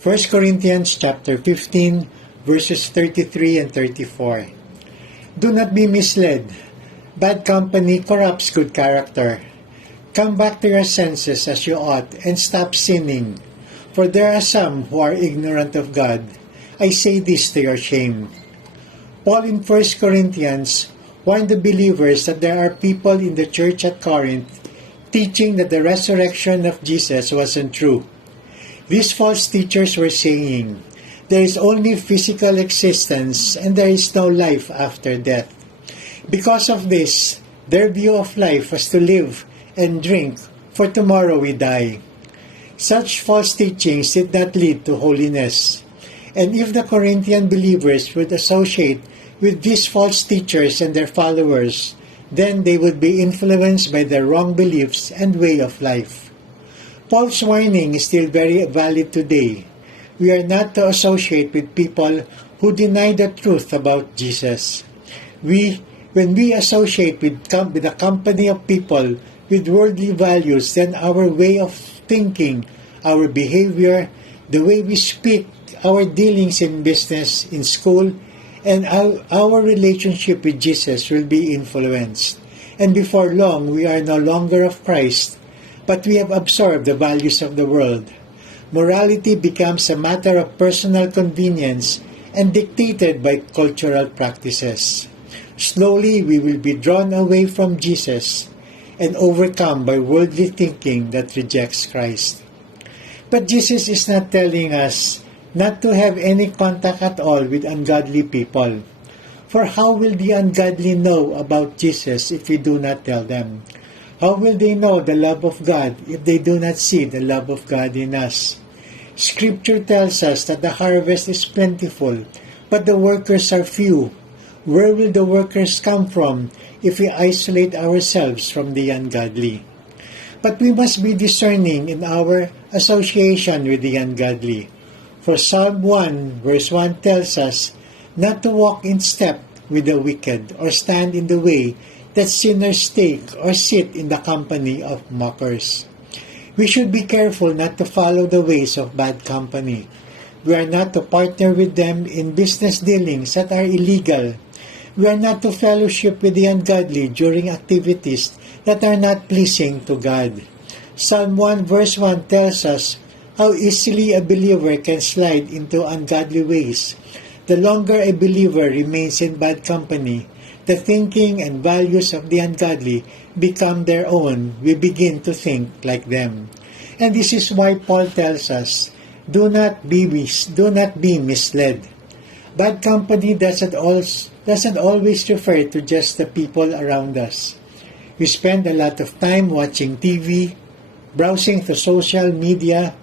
1 Corinthians chapter 15, verses 33 and 34. Do not be misled. Bad company corrupts good character. Come back to your senses as you ought and stop sinning. For there are some who are ignorant of God. I say this to your shame. Paul in 1 Corinthians warned the believers that there are people in the church at Corinth teaching that the resurrection of Jesus wasn't true. These false teachers were saying, there is only physical existence and there is no life after death. Because of this, their view of life was to live and drink, for tomorrow we die. Such false teachings did not lead to holiness. And if the Corinthian believers would associate with these false teachers and their followers, then they would be influenced by their wrong beliefs and way of life. Paul's warning is still very valid today. We are not to associate with people who deny the truth about Jesus. When we associate with the company of people with worldly values, then our way of thinking, our behavior, the way we speak, our dealings in business, in school, and our relationship with Jesus will be influenced. And before long, we are no longer of Christ, but we have absorbed the values of the world. Morality becomes a matter of personal convenience and dictated by cultural practices. Slowly, we will be drawn away from Jesus and overcome by worldly thinking that rejects Christ. But Jesus is not telling us not to have any contact at all with ungodly people. For how will the ungodly know about Jesus if we do not tell them? How will they know the love of God if they do not see the love of God in us? Scripture tells us that the harvest is plentiful, but the workers are few. Where will the workers come from if we isolate ourselves from the ungodly? But we must be discerning in our association with the ungodly. For Psalm 1 verse 1 tells us not to walk in step with the wicked or stand in the way that sinners take or sit in the company of mockers. We should be careful not to follow the ways of bad company. We are not to partner with them in business dealings that are illegal. We are not to fellowship with the ungodly during activities that are not pleasing to God. Psalm 1 verse 1 tells us how easily a believer can slide into ungodly ways. The longer a believer remains in bad company, the thinking and values of the ungodly become their own. We begin to think like them. And this is why Paul tells us, do not be misled. Bad company doesn't always refer to just the people around us. We spend a lot of time watching TV, browsing through social media.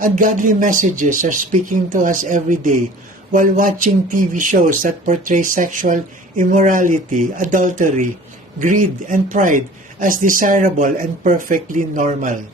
Ungodly messages are speaking to us every day while watching TV shows that portray sexual immorality, adultery, greed, and pride as desirable and perfectly normal.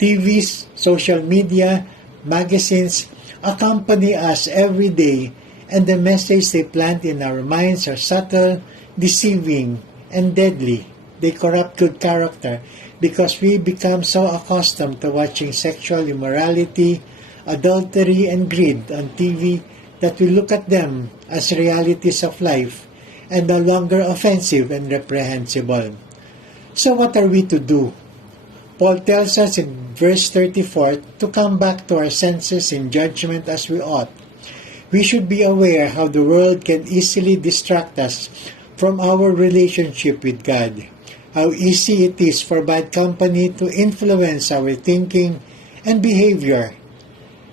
TVs, social media, magazines accompany us every day, and the message they plant in our minds are subtle, deceiving, and deadly. They corrupt good character because we become so accustomed to watching sexual immorality, adultery, and greed on TV that we look at them as realities of life and no longer offensive and reprehensible. So what are we to do? Paul tells us in verse 34 to come back to our senses in judgment as we ought. We should be aware how the world can easily distract us from our relationship with God. How easy it is for bad company to influence our thinking and behavior.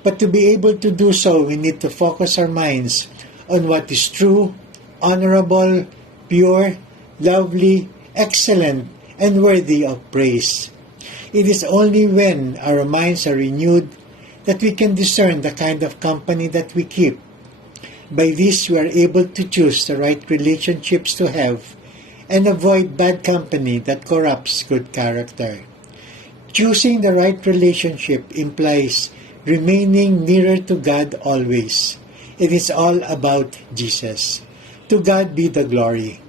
But to be able to do so, we need to focus our minds on what is true, honorable, pure, lovely, excellent, and worthy of praise. It is only when our minds are renewed that we can discern the kind of company that we keep. By this, we are able to choose the right relationships to have and avoid bad company that corrupts good character. Choosing the right relationship implies remaining nearer to God always. It is all about Jesus. To God be the glory.